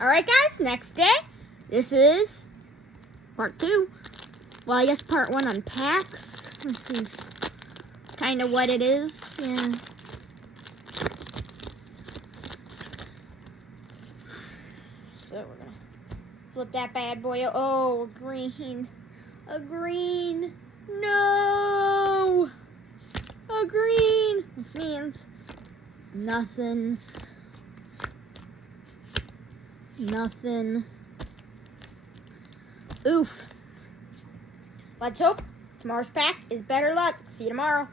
Alright guys, next day. This is part 2. Well, I guess part 1 unpacks. This is kind of what it is. Yeah. So we're going to flip that bad boy. Oh, a green. A green. No! A green. Which means nothing. Nothing. Oof. Let's hope tomorrow's pack is better luck. See you tomorrow.